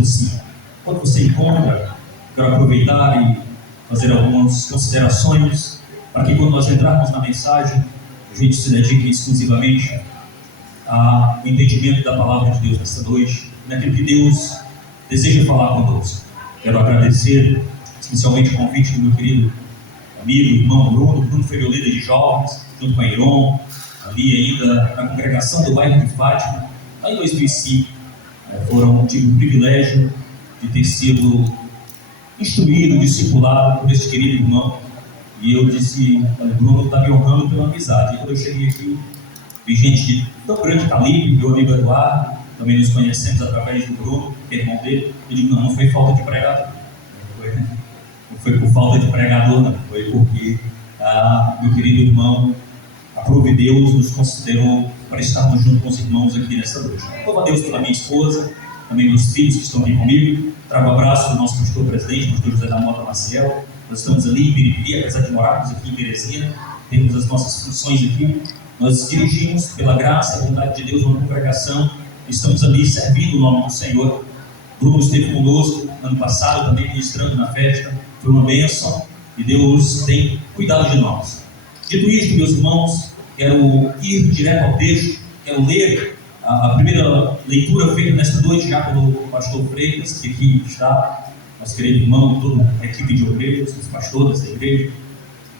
possível. Quando você encontra, quero aproveitar e fazer algumas considerações para que quando nós entrarmos na mensagem, a gente se dedique exclusivamente ao entendimento da palavra de Deus nesta noite, naquilo que Deus deseja falar conosco. Quero agradecer especialmente o convite do meu querido amigo, irmão Bruno foi meu líder de jovens, junto com a Iron, ali ainda na congregação do bairro de Fátima, lá em 2005. Tive o privilégio de ter sido instruído, discipulado por esse querido irmão. E eu disse: olha, Bruno está me honrando pela amizade. E quando eu cheguei aqui, vi gente de tão grande calibre, meu amigo Eduardo, também nos conhecemos através do Bruno, que é irmão dele. Eu digo: não foi falta de pregador. Não foi por falta de pregador, não. Foi porque meu querido irmão, aprove Deus, nos considerou para estarmos junto com os irmãos aqui nessa noite. Louvo a Deus pela minha esposa, também meus filhos que estão aqui comigo. Trago um abraço do nosso pastor presidente, pastor José da Mota Maciel. Nós estamos ali em Biripiri, apesar de morarmos aqui em Teresina, temos as nossas funções aqui. Nós dirigimos, pela graça e vontade de Deus, uma congregação. Estamos ali servindo o nome do Senhor. Bruno esteve conosco ano passado, também ministrando na festa. Foi uma bênção e Deus tem cuidado de nós. Dito isto, meus irmãos, quero ir direto ao texto, quero ler a primeira leitura feita nesta noite já pelo pastor Freitas, que aqui está, nosso querido irmão, toda a equipe de obreiros, os pastores da igreja,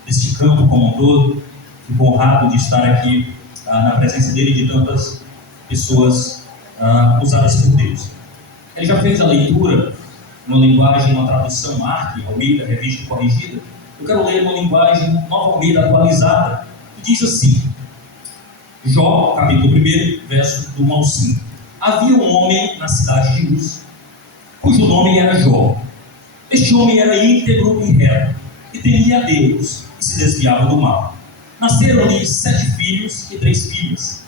deste campo como um todo. Fico honrado de estar aqui na presença dele e de tantas pessoas usadas por Deus. Ele já fez a leitura numa linguagem, uma tradução ARC, Almeida, revista corrigida. Eu quero ler uma linguagem Nova Almeida atualizada, que diz assim: Jó, capítulo 1, verso do 1 ao 5. Havia um homem na cidade de Uz, cujo nome era Jó. Este homem era íntegro e reto, e temia a Deus, e se desviava do mal. Nasceram-lhe 7 filhos e 3 filhas.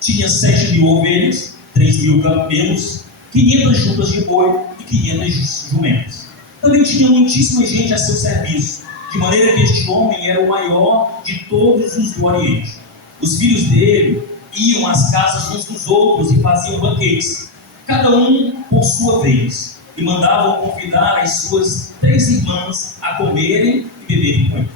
Tinha 7.000 ovelhas, 3.000 camelos, 500 juntas de boi e 500 jumentos. Também tinha muitíssima gente a seu serviço, de maneira que este homem era o maior de todos os do Oriente. Os filhos dele iam às casas uns dos outros e faziam banquetes, cada um por sua vez, e mandavam convidar as suas 3 irmãs a comerem e beberem com eles.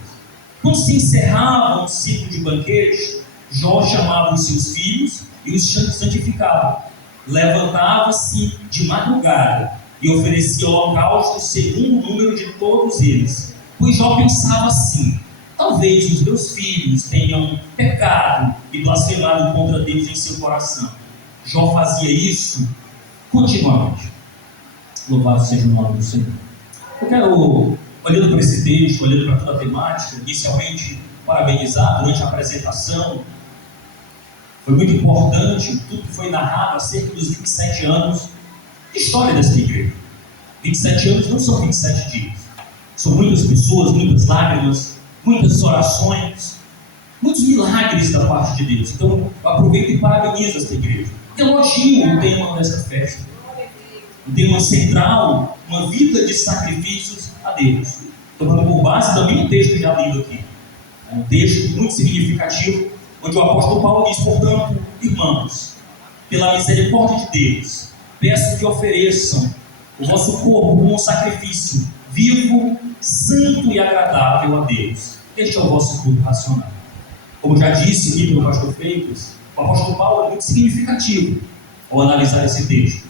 Quando se encerrava um ciclo de banquete, Jó chamava os seus filhos e os santificava. Levantava-se de madrugada e oferecia holocausto segundo o número de todos eles. Pois Jó pensava assim: talvez os meus filhos tenham pecado e blasfemado contra Deus em seu coração. Jó fazia isso continuamente. Louvado seja o nome do Senhor. Eu quero, olhando para esse texto, olhando para toda a temática, inicialmente parabenizar durante a apresentação. Foi muito importante tudo que foi narrado acerca dos 27 anos de história desta igreja. 27 anos não são 27 dias. São muitas pessoas, muitas lágrimas, muitas orações, muitos milagres da parte de Deus. Então, eu aproveito e parabenizo esta igreja. Elogio o tema desta festa. O tema central, uma vida de sacrifícios a Deus. Tomando por base também um texto já lido aqui. É um texto muito significativo, onde o apóstolo Paulo diz: portanto, irmãos, pela misericórdia de Deus, peço que ofereçam o vosso corpo como um sacrifício vivo, santo e agradável a Deus. Este é o vosso culto racional. Como já disse aqui pelo pastor Freitas, o apóstolo Paulo é muito significativo ao analisar esse texto,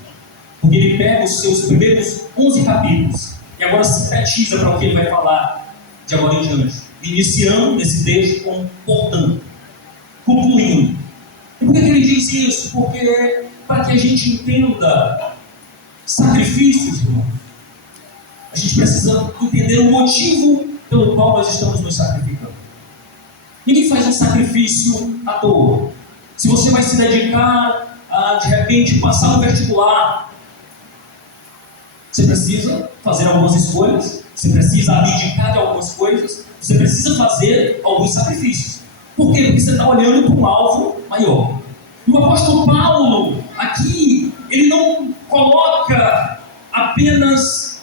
porque ele pega os seus primeiros 11 capítulos e agora sintetiza para o que ele vai falar de agora em diante, iniciando esse texto com portanto, concluindo. E por que ele diz isso? Porque para que a gente entenda sacrifícios, irmão, a gente precisa entender o motivo pelo qual nós estamos nos sacrificando. Ninguém faz um sacrifício à toa. Se você vai se dedicar a, de repente, passar no vestibular, você precisa fazer algumas escolhas, você precisa abdicar de algumas coisas, você precisa fazer alguns sacrifícios. Por quê? Porque você está olhando para um alvo maior. E o apóstolo Paulo, aqui, ele não coloca apenas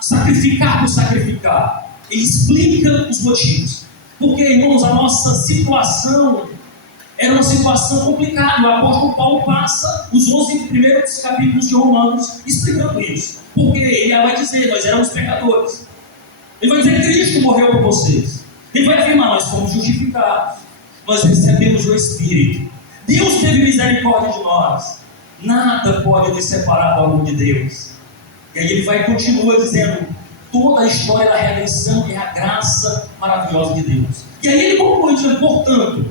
sacrificar por sacrificar. Ele explica os motivos. Porque, irmãos, a nossa situação Era uma situação complicada. O apóstolo Paulo passa os 11 primeiros capítulos de Romanos explicando isso. Porque ele vai dizer, nós éramos pecadores. Ele vai dizer, Cristo morreu por vocês. Ele vai afirmar, nós fomos justificados. Nós recebemos o Espírito. Deus teve misericórdia de nós. Nada pode nos separar do amor de Deus. E aí ele vai continuar dizendo, toda a história da redenção é a graça maravilhosa de Deus. E aí ele conclui dizendo, portanto,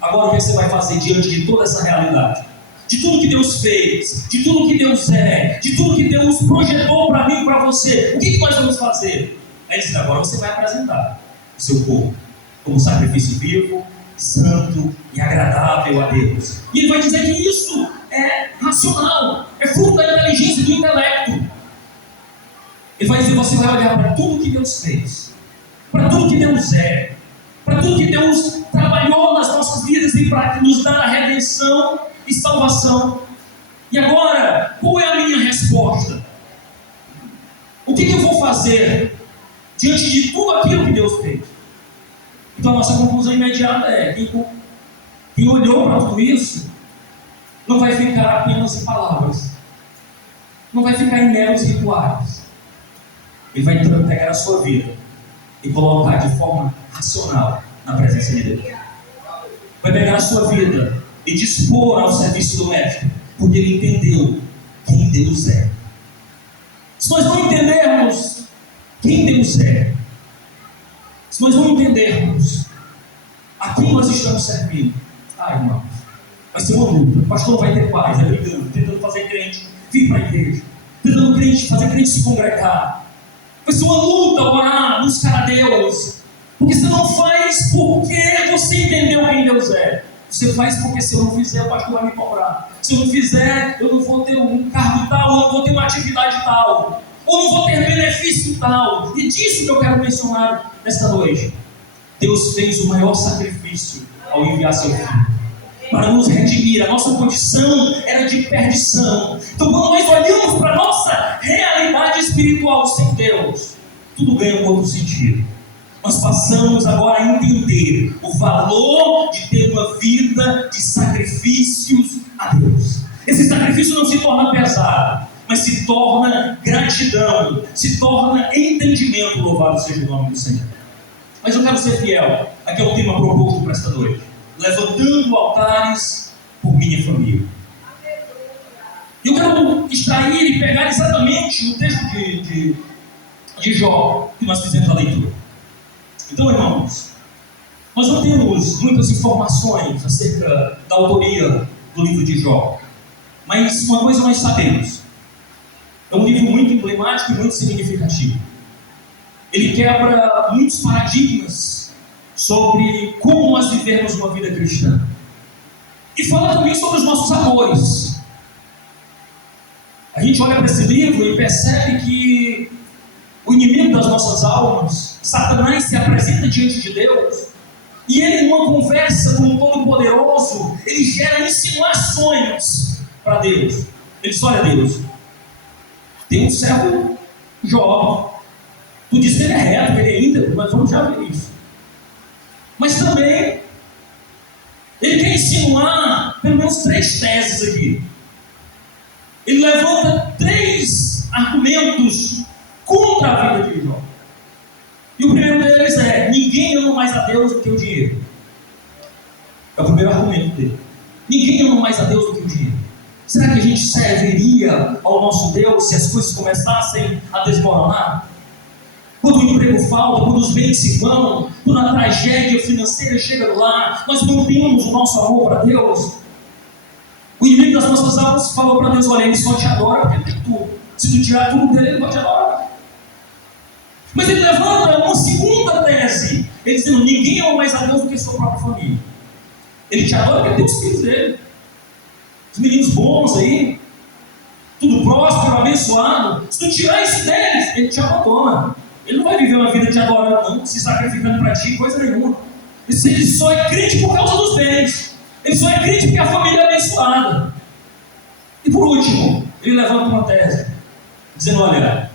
agora o que você vai fazer diante de toda essa realidade? De tudo que Deus fez, de tudo que Deus é, de tudo que Deus projetou para mim e para você, o que nós vamos fazer? Aí ele diz, agora você vai apresentar o seu corpo como sacrifício vivo, santo e agradável a Deus. E ele vai dizer que isso é racional, é fruto da inteligência e do intelecto. Ele vai dizer, você vai olhar para tudo que Deus fez, para tudo que Deus é, para tudo que Deus trabalhou nas nossas vidas e para nos dar a redenção e salvação. E agora, qual é a minha resposta? O que eu vou fazer diante de tudo aquilo que Deus fez? Então a nossa conclusão imediata é, quem olhou para tudo isso, não vai ficar apenas em palavras, não vai ficar em meros rituais. Ele vai pegar a sua vida e colocar de forma racional na presença de Deus. Vai pegar a sua vida e dispor ao serviço do Mestre, porque ele entendeu quem Deus é. Se nós não entendermos quem Deus é, se nós não entendermos a quem nós estamos servindo, irmãos, vai ser uma luta. O pastor não vai ter paz, brigando, tentando fazer crente vir para a igreja, tentando fazer crente se congregar. Vai ser uma luta, orar, buscar a Deus, porque você não faz porque você entendeu quem Deus é. Você faz porque se eu não fizer, o pastor vai me cobrar. Se eu não fizer, eu não vou ter um cargo tal, eu não vou ter uma atividade tal, ou não vou ter benefício tal. E disso que eu quero mencionar nesta noite. Deus fez o maior sacrifício ao enviar seu Filho para nos redimir. A nossa condição era de perdição. Então quando nós olhamos para a nossa realidade espiritual sem Deus, tudo ganha um outro sentido. Nós passamos agora a entender o valor de ter uma vida de sacrifícios a Deus. Esse sacrifício não se torna pesado, mas se torna gratidão, se torna entendimento. Louvado seja o nome do Senhor. Mas eu quero ser fiel. Aqui é o tema proposto para esta noite: levantando altares por minha família. Eu quero extrair e pegar exatamente o texto de Jó, que nós fizemos a leitura. Então, irmãos, nós não temos muitas informações acerca da autoria do livro de Jó, mas uma coisa nós sabemos: é um livro muito emblemático e muito significativo. Ele quebra muitos paradigmas sobre como nós vivemos uma vida cristã, e fala também sobre os nossos amores. A gente olha para esse livro e percebe que o inimigo das nossas almas, Satanás, se apresenta diante de Deus, e ele, numa conversa com o Todo-Poderoso, ele gera insinuações para Deus. Ele diz: olha, Deus, tem um servo Jó, tu diz que ele é reto, que ele é íntegro, nós vamos já ver isso. Mas também ele quer insinuar pelo menos 3 teses aqui. Ele levanta 3 argumentos contra a vida de Jó. E o primeiro deles é: ninguém ama mais a Deus do que o dinheiro. É o primeiro argumento dele. Ninguém ama mais a Deus do que o dinheiro. Será que a gente serviria ao nosso Deus se as coisas começassem a desmoronar? Quando o emprego falta, quando os bens se vão, quando a tragédia financeira chega no lar, nós mantemos o nosso amor para Deus? O inimigo das nossas almas falou para Deus: olha, ele só te adora porque tem tudo. Se tu tirar tudo dele, ele vai te adorar. Mas ele levanta uma segunda tese, ele dizendo: ninguém ama mais a Deus do que a sua própria família. Ele te adora porque tem os filhos dele, os meninos bons aí, tudo próspero, abençoado. Se tu tirar isso deles, ele te abandona. Ele não vai viver uma vida te adorando, não, se sacrificando para ti, coisa nenhuma. Ele só é crente por causa dos bens. Ele só é crente porque a família é abençoada. E por último, ele levanta uma tese, dizendo: olha,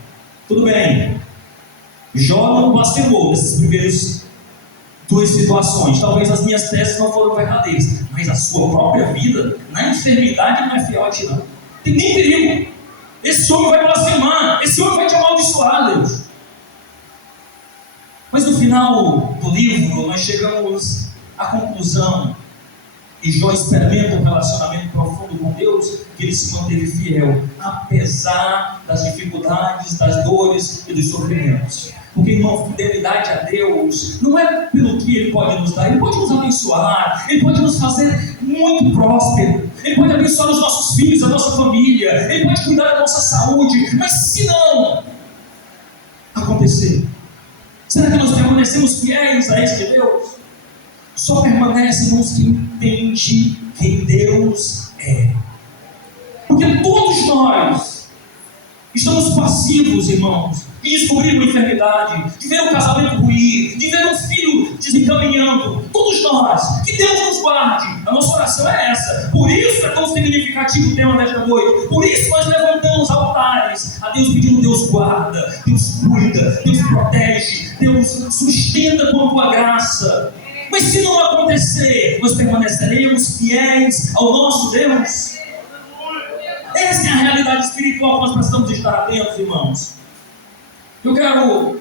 tudo bem, Jó não blasfemou nesses primeiros duas situações. Talvez as minhas teses não foram verdadeiras, mas a sua própria vida, na enfermidade, não é fiel a ti, não. Tem nem perigo. Esse homem vai blasfemar, esse homem vai te amaldiçoar, Deus. Mas no final do livro, nós chegamos à conclusão, e Jó experimenta um relacionamento profundo com Deus, que ele se manteve fiel, apesar das dificuldades, das dores e dos sofrimentos. Porque, irmão, fidelidade a Deus não é pelo que Ele pode nos dar. Ele pode nos abençoar, Ele pode nos fazer muito próspero, Ele pode abençoar os nossos filhos, a nossa família, Ele pode cuidar da nossa saúde. Mas se não acontecer, será que nós permanecemos fiéis a este Deus? Só permanecem os que entendem quem Deus é. Porque todos nós estamos passivos, irmãos, de descobrir uma enfermidade, de ver um casamento ruir, de ver um filho desencaminhando. Todos nós, que Deus nos guarde. A nossa oração é essa. Por isso é tão significativo o tema desta noite. Por isso nós levantamos altares a Deus, pedindo: Deus guarda, Deus cuida, Deus protege, Deus sustenta com a tua graça. Mas se não acontecer, nós permaneceremos fiéis ao nosso Deus. Essa é a realidade espiritual que nós precisamos estar atentos, irmãos. Eu quero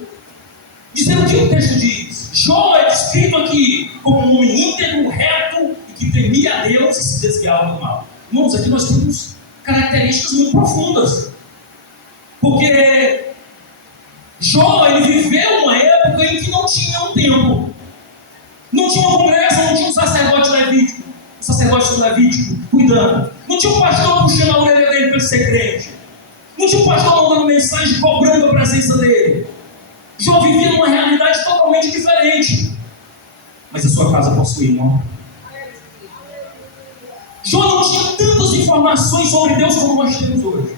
dizer o que o texto diz. Jó é descrito aqui como um homem íntegro, reto e que temia a Deus e se desviava do mal. Irmãos, aqui nós temos características muito profundas. Porque Jó, ele viveu uma época em que não tinha um templo, não tinha uma congregação, não tinha um sacerdote levítico cuidando, não tinha um pastor puxando a orelha dele para ele ser crente, não tinha um pastor mandando mensagem cobrando a presença dele. Jó vivia numa realidade totalmente diferente, mas a sua casa possuía um altar. Jó não tinha tantas informações sobre Deus como nós temos hoje,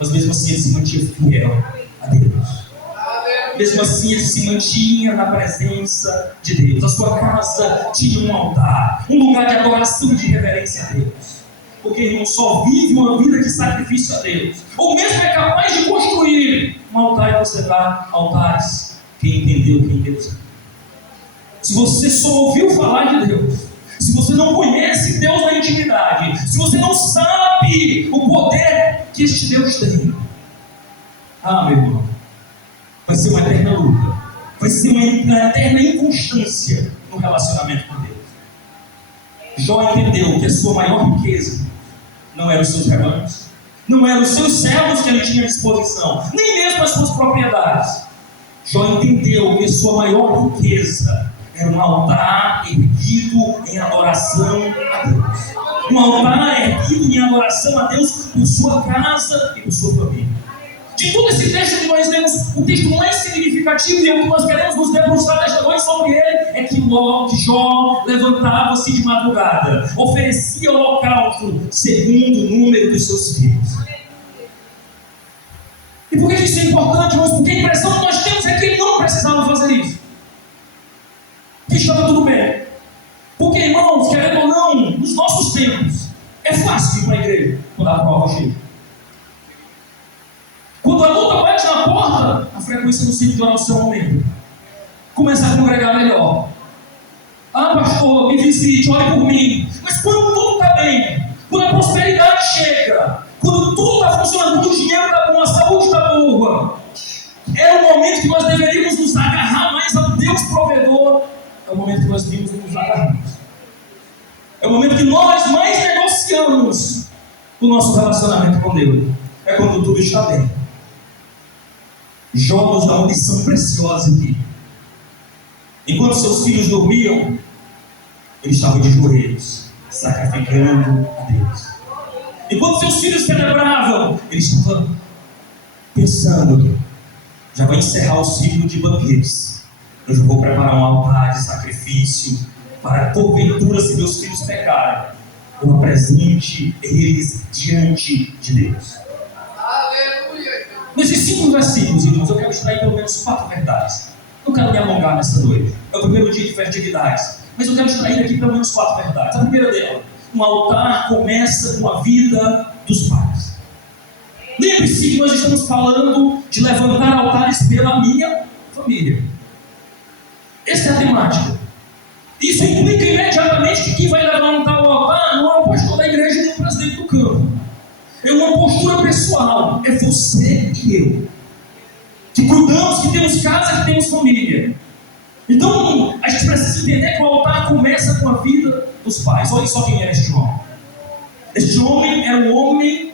mas mesmo assim ele se mantinha fiel a Deus. Mesmo assim ele se mantinha na presença de Deus. A sua casa tinha um altar, um lugar de adoração e de reverência a Deus. Porque, irmão, só vive uma vida de sacrifício a Deus, ou mesmo é capaz de construir um altar e conservar altares, quem entendeu quem Deus é. Se você só ouviu falar de Deus, se você não conhece Deus na intimidade, se você não sabe o poder que este Deus tem, meu irmão, vai ser uma eterna luta, vai ser uma eterna inconstância no relacionamento com Deus. Jó entendeu que a sua maior riqueza não eram os seus rebanhos, não eram os seus servos que ele tinha à disposição, nem mesmo as suas propriedades. Jó entendeu que a sua maior riqueza era um altar erguido em adoração a Deus. Um altar erguido em adoração a Deus por sua casa e por sua família. De todo esse texto que nós lemos, o texto mais significativo e o que nós queremos nos debruçar nesta noite sobre ele é que Jó levantava-se de madrugada, oferecia o holocausto segundo o número dos seus filhos. E por que isso é importante, irmãos? Porque a impressão que nós temos é que ele não precisava fazer isso, que estava tudo bem. Porque, irmãos, querendo ou não, nos nossos tempos, é fácil ir para a igreja quando a prova chega. Quando a luta bate na porta, a frequência no sítio de oração aumenta. Começa a congregar melhor. Pastor, me visite, ore por mim. Mas quando tudo está bem, quando a prosperidade chega, quando tudo está funcionando, quando o dinheiro está bom, a saúde está boa, é o momento que nós deveríamos nos agarrar mais ao Deus provedor. É o momento que nós deveríamos nos agarrarmos. É o momento que nós mais negociamos o nosso relacionamento com Deus. É quando tudo está bem. Jó nos dá uma lição preciosa aqui. Enquanto seus filhos dormiam, ele estava de joelhos, sacrificando a Deus. Enquanto seus filhos celebravam, ele estava pensando: já vai encerrar o ciclo de banquetes, eu já vou preparar um altar de sacrifício para, porventura, se meus filhos pecarem, eu apresente eles diante de Deus. Nesses 5 versículos, irmãos, eu quero extrair pelo menos 4 verdades. Não quero me alongar nessa noite, é o primeiro dia de festividades, mas eu quero extrair aqui pelo menos 4 verdades. A primeira dela: um altar começa com a vida dos pais. Lembre-se que nós estamos falando de levantar altares pela minha família. Essa é a temática. Isso implica imediatamente que quem vai levantar o altar não é o pastor da igreja nem o presidente do campo. É uma postura pessoal. É você e eu. Que cuidamos, que temos casa, que temos família. Então, a gente precisa entender que o altar começa com a vida dos pais. Olha só quem era este homem. Este homem era um homem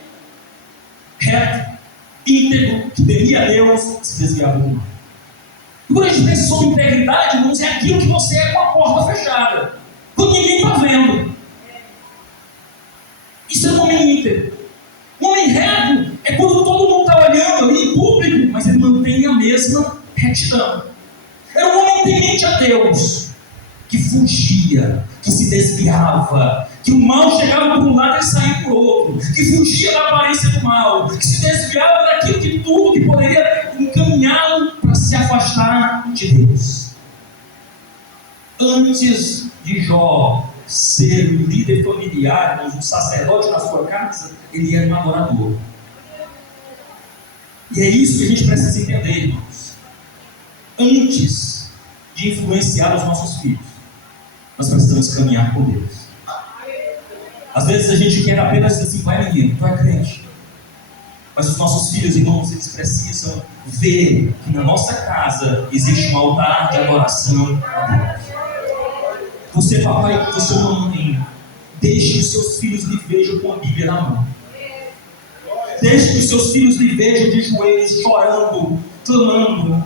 reto, íntegro, que temia a Deus, se desviava do mal. E quando a gente pensa sobre integridade, irmãos, é aquilo que você é com a porta fechada, quando ninguém está vendo. Isso é um homem íntegro. Um homem reto é quando todo mundo está olhando ali em público, mas ele mantém a mesma retidão. Era um homem temente a Deus, que fugia, que se desviava, que o mal chegava por um lado e saía por outro, que fugia da aparência do mal, que se desviava daquilo que tudo que poderia encaminhá-lo para se afastar de Deus. Antes de Jó ser um líder familiar, um sacerdote na sua casa, ele era um adorador. E é isso que a gente precisa entender, irmãos. Antes de influenciar os nossos filhos, nós precisamos caminhar com Deus. Às vezes a gente quer apenas dizer assim: vai menino, tu é crente. Mas os nossos filhos, irmãos, eles precisam ver que na nossa casa existe um altar de adoração a Deus. Você, papai, você, mamãe, deixe que os seus filhos lhe vejam com a Bíblia na mão. Deixe que os seus filhos lhe vejam de joelhos, chorando, clamando.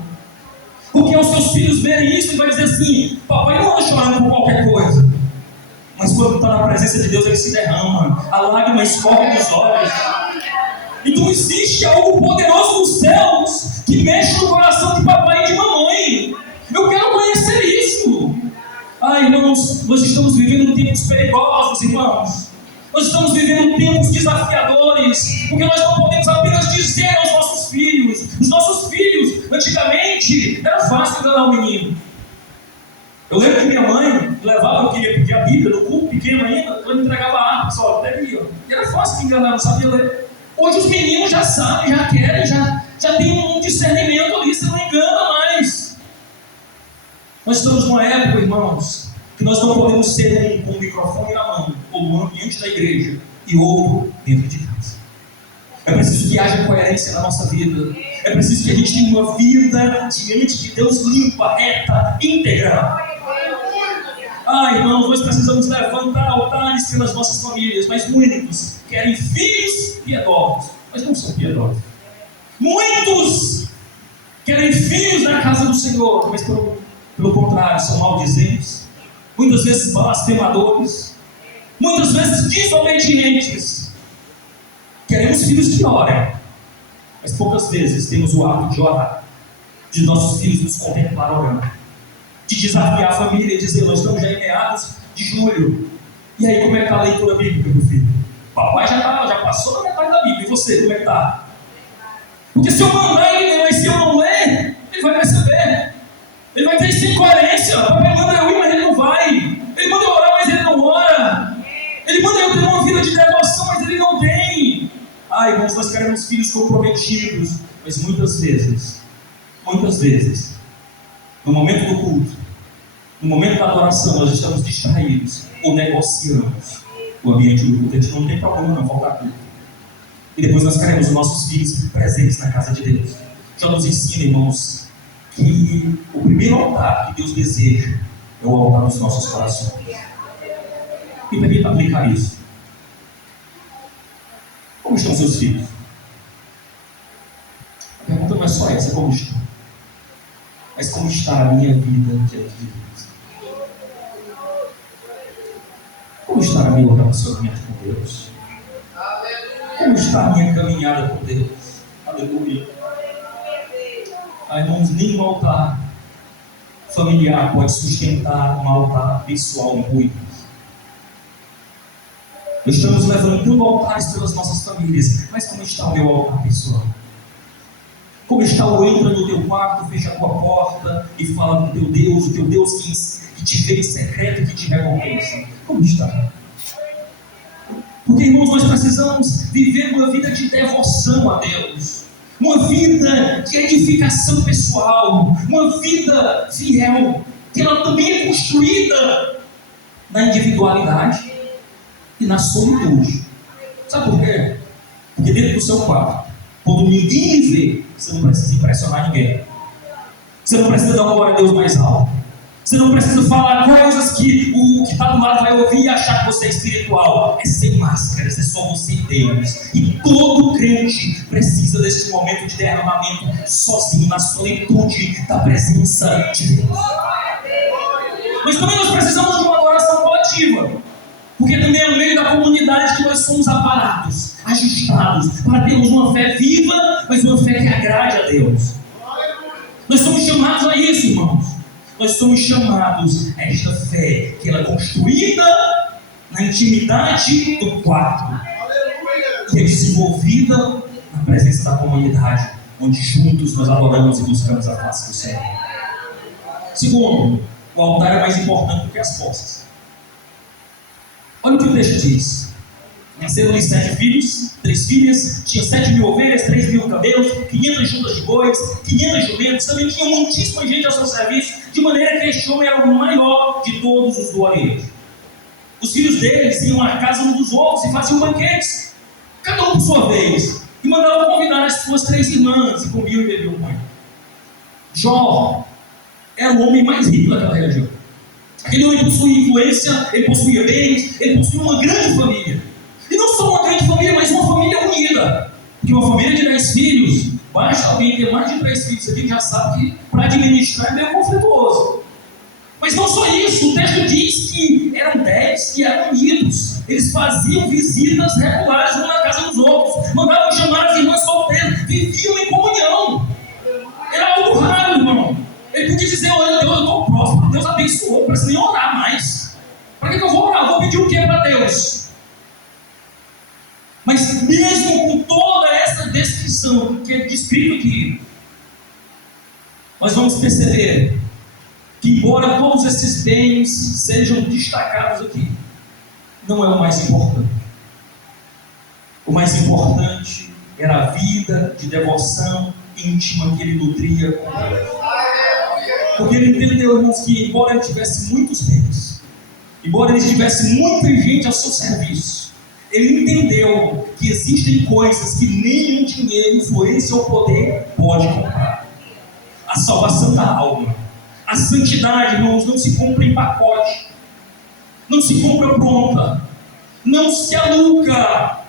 Porque os seus filhos verem isso e vai dizer assim: papai não anda chorando por qualquer coisa. Mas quando está na presença de Deus, ele se derrama, a lágrima escorre dos olhos. Então existe algo poderoso nos céus que mexe no coração de papai e de mamãe. Eu quero conhecer isso. Irmãos, nós estamos vivendo tempos perigosos, irmãos. Nós estamos vivendo tempos desafiadores, porque nós não podemos apenas dizer aos nossos filhos. Os nossos filhos, antigamente, era fácil enganar o menino. Eu lembro que minha mãe levava, eu queria pedir a Bíblia no culto pequeno ainda, ela me entregava a arma, só até ali, ó. E era fácil de enganar, não sabia ler. Hoje os meninos já sabem, já querem, já tem um discernimento ali, você não engana mais. Nós estamos numa época, irmãos, que nós não podemos ser um com o microfone na mão, ou no ambiente da igreja, e outro dentro de casa. É preciso que haja coerência na nossa vida. É preciso que a gente tenha uma vida diante de Deus limpa, reta, íntegra. Irmãos, nós precisamos levantar altares pelas nossas famílias, mas muitos querem filhos piedosos, mas não são piedosos. Muitos querem filhos na casa do Senhor, mas pelo contrário, são maldizentes, muitas vezes blasfemadores, muitas vezes desobedientes. Queremos filhos que orem, mas poucas vezes temos o hábito de orar, de nossos filhos nos contemplar orando, de desafiar a família e dizer: nós estamos já em meados de julho, e aí como é que está a leitura bíblica, meu filho? Papai já passou da metade da Bíblia, e você, como é que está? Porque se eu mandar ele ler, mas se eu não ler, ele vai perceber, ele vai ter isso em coerência. Papai manda eu ir, mas ele não vai. Ele manda eu orar, mas ele não ora. Ele manda eu ter uma vida de devoção, mas ele não tem. Irmãos, nós queremos filhos comprometidos, mas muitas vezes, no momento do culto, no momento da adoração, nós estamos distraídos ou negociamos o ambiente do culto. A gente não tem problema não faltar culto. E depois nós queremos os nossos filhos presentes na casa de Deus. Já nos ensina, irmãos, que o primeiro altar que Deus deseja é o altar dos nossos corações. E permita aplicar isso. Como estão seus filhos? A pergunta não é só essa: como estão? Mas como está a minha vida diante de Deus? Como está o meu relacionamento com Deus? Como está a minha caminhada com Deus? Aleluia. Irmãos, nenhum altar familiar pode sustentar um altar pessoal ruim. Estamos levantando altares pelas nossas famílias, mas como está o meu altar pessoal? Como está o entra no teu quarto, fecha a tua porta e fala com o teu Deus que te vê em secreto e que te recompensa? Como está? Porque, irmãos, nós precisamos viver uma vida de devoção a Deus, uma vida de edificação pessoal, uma vida fiel. que ela também é construída na individualidade e na solitude. Sabe por quê? Porque dentro do seu quarto, quando ninguém lhe vê, você não precisa impressionar ninguém. Você não precisa dar uma glória a Deus mais alto. Você não precisa falar coisas que o que está do lado vai ouvir e achar que você é espiritual. É sem máscaras, é só você e Deus. E todo crente precisa desse momento de derramamento sozinho, na solitude da presença de Deus. Mas também nós precisamos de uma adoração coletiva. Porque também é no meio da comunidade que nós somos aparados, ajustados, para termos uma fé viva, mas uma fé que agrade a Deus. Nós somos chamados a isso, irmãos. Nós somos chamados a esta fé, que ela é construída na intimidade do quarto, que é desenvolvida na presença da comunidade, onde juntos nós adoramos e buscamos a face do Senhor. Segundo, o altar é mais importante do que as posses. Olha o que o texto diz. Nasceram-lhe 7 filhos, 3 filhas, tinha 7.000 ovelhas, 3.000 camelos, 500 juntas de bois, 500 jumentos, também tinha muitíssima gente ao seu serviço, de maneira que este homem era o maior de todos os doareiros. Os filhos deles iam à casa um dos outros e faziam banquetes, cada um por sua vez, e mandavam convidar as suas 3 irmãs, e comiam e bebiam com ele. Jó era o homem mais rico daquela região. Aquele homem possuía influência, ele possuía bens, ele possuía uma grande família. E não só uma grande família, mas uma família unida. Porque uma família de 10 filhos, basta alguém ter mais de 3 filhos aqui, já sabe que para administrar é meio conflituoso. Mas não só isso, o texto diz que eram 10 e eram unidos. Eles faziam visitas regulares um na casa dos outros, mandavam chamar as irmãs solteiras, viviam em comunhão. Era algo raro, irmão. Ele podia dizer: olha, eu estou próximo, Deus abençoou, não preciso nem orar mais. Para que eu vou orar? Vou pedir o que para Deus? Mas mesmo com toda essa descrição que é descrito aqui, nós vamos perceber que, embora todos esses bens sejam destacados aqui, não é o mais importante. O mais importante era a vida de devoção íntima que ele nutria com Deus. Porque ele entendeu, irmãos, que embora ele tivesse muitos bens, embora ele tivesse muita gente ao seu serviço, ele entendeu que existem coisas que nenhum dinheiro, influência ou poder pode comprar. A salvação da alma, a santidade, irmãos, não se compra em pacote, não se compra pronta, não se aluga.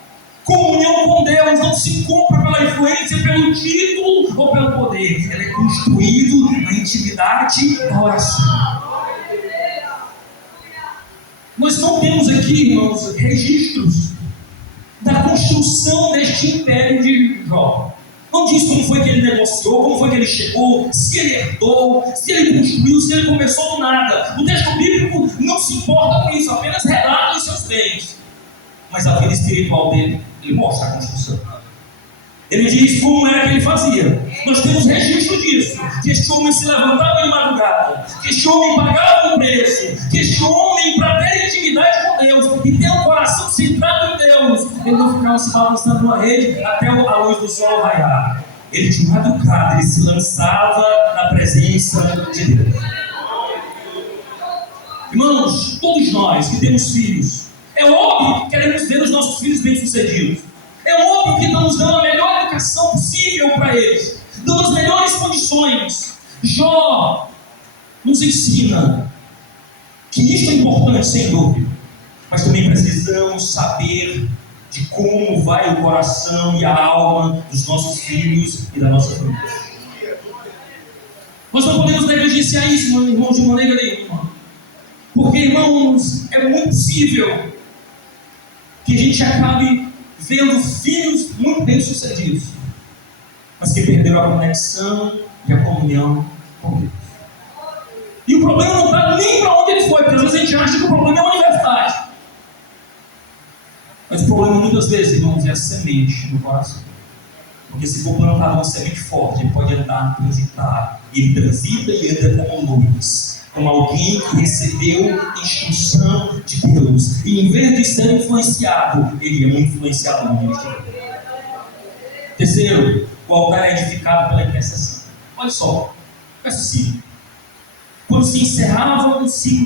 Comunhão com Deus não se compra pela influência, pelo título ou pelo poder. Ela é construída na intimidade da oração. Nós não temos aqui, irmãos, registros da construção deste império de Jó. Não diz como foi que ele negociou, como foi que ele chegou, se ele herdou, se ele construiu, se ele começou do nada. O texto bíblico não se importa com isso, apenas relata os seus bens. Mas a vida espiritual dele, ele mostra a construção. Ele diz como era que ele fazia. Nós temos registro disso, que este homem se levantava de madrugada, que este homem pagava um preço, que este homem, para ter intimidade com Deus e ter um coração centrado em Deus, ele não ficava se balançando numa rede até a luz do sol raiar. Ele de madrugada, ele se lançava na presença de Deus. Irmãos, todos nós que temos filhos, é óbvio que queremos ver os nossos filhos bem-sucedidos. É óbvio que estamos dando a melhor educação possível para eles, dando as melhores condições. Jó nos ensina que isso é importante, sem dúvida, mas também precisamos saber de como vai o coração e a alma dos nossos filhos e da nossa família. Nós não podemos negligenciar isso, irmãos, de maneira nenhuma. Porque, irmãos, é muito possível que a gente acabe vendo filhos muito bem sucedidos, mas que perderam a conexão e a comunhão com Deus. E o problema não está nem para onde ele foi, porque às vezes a gente acha que o problema é a universidade. Mas o problema muitas vezes, irmãos, é a semente no coração. Porque se for plantar uma semente forte, ele pode andar, transitar. Ele transita e anda como luz, como alguém que recebeu instrução de Deus. E em vez de ser influenciado, ele é um influenciador no ministério. Terceiro, o altar é edificado pela intercessão. Olha só, verso 5. quando se encerrava um ciclo